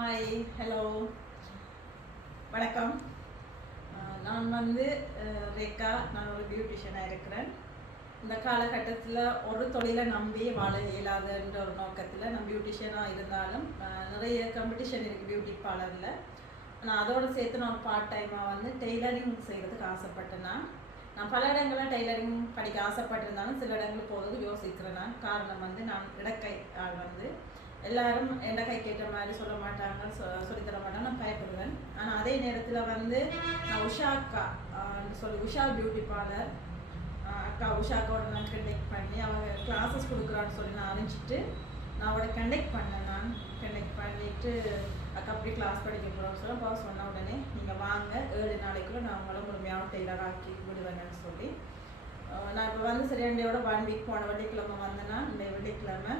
Hi hello வணக்கம். நான் வந்து ரேகா. நான் ஒரு பியூட்டிஷியனாக இருக்கிறேன். இந்த காலகட்டத்தில் ஒரு தொழிலை நம்பி வாழ இயலாதுன்ற ஒரு நோக்கத்தில் நான் பியூட்டிஷியனாக இருந்தாலும் நிறைய காம்படிஷன் இருக்குது பியூட்டி பார்லரில். நான் அதோடு சேர்த்து நான் பார்ட் டைமாக வந்து டெய்லரிங் செய்கிறதுக்கு ஆசைப்பட்டேன்னா நான் பல இடங்களில் டெய்லரிங் படிக்க ஆசைப்பட்டிருந்தாலும் சில இடங்களுக்கு போகிறதுக்கு யோசிக்கிறேன். நான் காரணம் வந்து நான் இடக்கை ஆள் வந்து எல்லாரும் எந்த கை கேட்ட மாதிரி சொல்ல மாட்டாங்க, சொல்லித்தர மாட்டாங்க. நான் பயப்படுவேன். ஆனால் அதே நேரத்தில் வந்து நான் உஷா அக்கா சொல்லி உஷா பியூட்டி பார்லர் அக்கா உஷா அக்காவோட நான் கண்டெக்ட் பண்ணி அவங்க கிளாஸஸ் கொடுக்குறான்னு சொல்லி நான் அறிஞ்சிட்டு நான் அவட கண்டெக்ட் பண்ணேன். நான் கண்டெக்ட் பண்ணிவிட்டு அக்கா அப்படி கிளாஸ் படிக்க போகிறோம்னு சொல்லி அப்போ சொன்ன உடனே நீங்கள் வாங்க 7 நாளைக்குள்ளே நான் உங்களை முழுமையாக டெய்லர் ஆக்கி விடுவேன்னு சொல்லி நான் இப்போ வந்து சரியாண்டியோட 1 வீக் போன வெள்ளிக்கிழமை வந்தேன்னா இந்த வெள்ளிக்கிழமை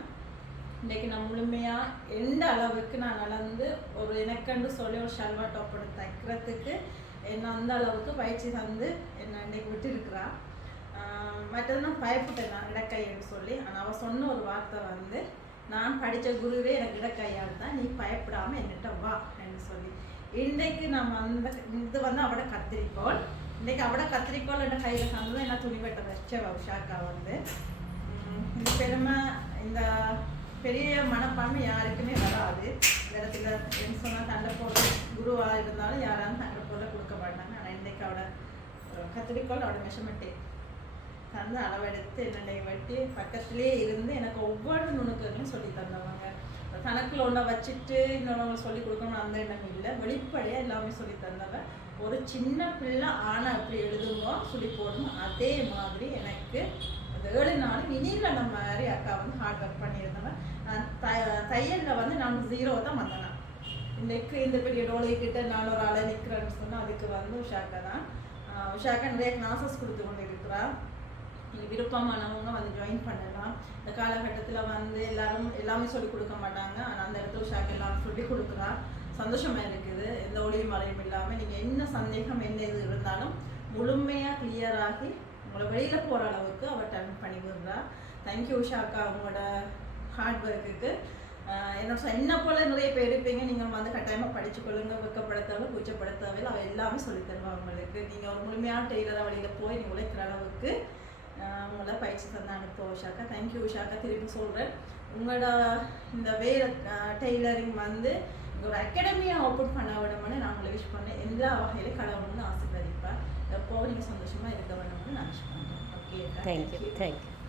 இன்றைக்கி நான் முழுமையாக எந்த அளவுக்கு நான் நடந்து ஒரு எனக்கண்டு சொல்லி ஒரு ஷல்வா டாப் எடுத்து தைக்கிறதுக்கு என்ன அந்த அளவுக்கு பயிற்சி தந்து என்னை இன்றைக்கி விட்டுருக்குறான். மற்றது நான் பயப்பட்டேன் நான் இடக்கைன்னு சொல்லி. ஆனால் அவள் சொன்ன ஒரு வார்த்தை வந்து நான் படித்த குருவே எனக்கு இடக்கையால் தான், நீ பயப்படாமல் என்கிட்ட வா என்று சொல்லி. இன்றைக்கு நம்ம அந்த இது வந்து அவட கத்திரிக்கோள். இன்றைக்கி அவட கத்திரிக்கோள் என்ற கையில் தந்தது என்ன துணி வெட்ட வச்ச உஷாக்கா வந்து இந்த பெருமை இந்த பெரிய மனப்பான்மை யாருக்குமே வராது. இந்த இடத்துல என்ன சொன்னால் தண்டை போல குருவாக இருந்தாலும் யாராலும் தண்டை போல கொடுக்க மாட்டாங்க. ஆனால் இன்றைக்கு அவட கத்திரிக்கோள் அவட மெஷர்மெண்ட்டே தந்து அளவெடுத்து என்னை வெட்டி பக்கத்துலேயே இருந்து எனக்கு ஒவ்வொரு நுணுக்கங்களும் சொல்லி தந்தவங்க. கணக்கில் ஒன்றை வச்சுட்டு இன்னொன்று சொல்லி கொடுக்கணும் அந்த எண்ணம் இல்லை, வெளிப்படையாக எல்லாமே சொல்லி தந்தவங்க. ஒரு சின்ன பிள்ளை ஆனால் எப்படி எழுதுமோ சொல்லி போடணும் அதே மாதிரி எனக்கு அந்த 7 நாளும் இனியில் அந்த மாதிரி அக்கா வந்து ஹார்ட் ஒர்க் பண்ணியிருந்தவன். தையலில் வந்து நான் 0 தான் வந்தேன். இன்றைக்கு இந்த பெரிய டோலைக்கிட்ட நான் ஒரு ஆளை நிற்கிறேன்னு சொன்னால் அதுக்கு வந்து உஷாக்கா தான். உஷாக்கா நிறைய கிளாஸஸ் கொடுத்து கொண்டு இருக்கிறான். நீங்கள் விருப்பமானவங்க வந்து ஜாயின் பண்ணலாம். இந்த காலகட்டத்தில் வந்து எல்லாமே சொல்லிக் கொடுக்க மாட்டாங்க. ஆனால் அந்த இடத்துல உஷாக்கா எல்லாம் சொல்லி கொடுக்குறா. சந்தோஷமாக இருக்குது. எந்த ஒளியும் மறையும் இல்லாமல் நீங்கள் என்ன சந்தேகம் என்ன இது இருந்தாலும் முழுமையாக கிளியராகி உங்களை வெளியில் போகிற அளவுக்கு அவள் டன் பண்ணி விடுறா. தேங்க்யூ உஷாக்கா உங்களோட ஹார்ட் ஒர்க்குக்கு. என்ன போல் நிறைய பேர் இருப்பீங்க. நீங்கள் வந்து கட்டாயமாக படிச்சுக்கொள்ளுங்க. வெக்கப்படுத்தவங்க கூச்சப்படுத்தவையில் அவள் எல்லாமே சொல்லித் தருவாள் உங்களுக்கு. நீங்கள் ஒரு முழுமையான டெய்லராக வழியில் போய் நீங்கள் உழைக்கிற அளவுக்கு உங்களை பயிற்சி தந்து அனுப்புவோம் உஷாக்கா. தேங்க்யூ உஷாக்கா. திருப்பி சொல்கிறேன், உங்களோட இந்த வேறு டெய்லரிங் வந்து ஒரு அகாடமியாக ஓப்பன் பண்ண விடணும்னு நான் உங்களை விஷ் பண்ணேன். எல்லா வகையிலும் கடவுள்னு ஆசீர்வதிப்பேன். எப்போவும் நீங்கள் சந்தோஷமாக இருக்க வேணும்னு நான் விஷ் பண்ணுறேன். Okay, thank you.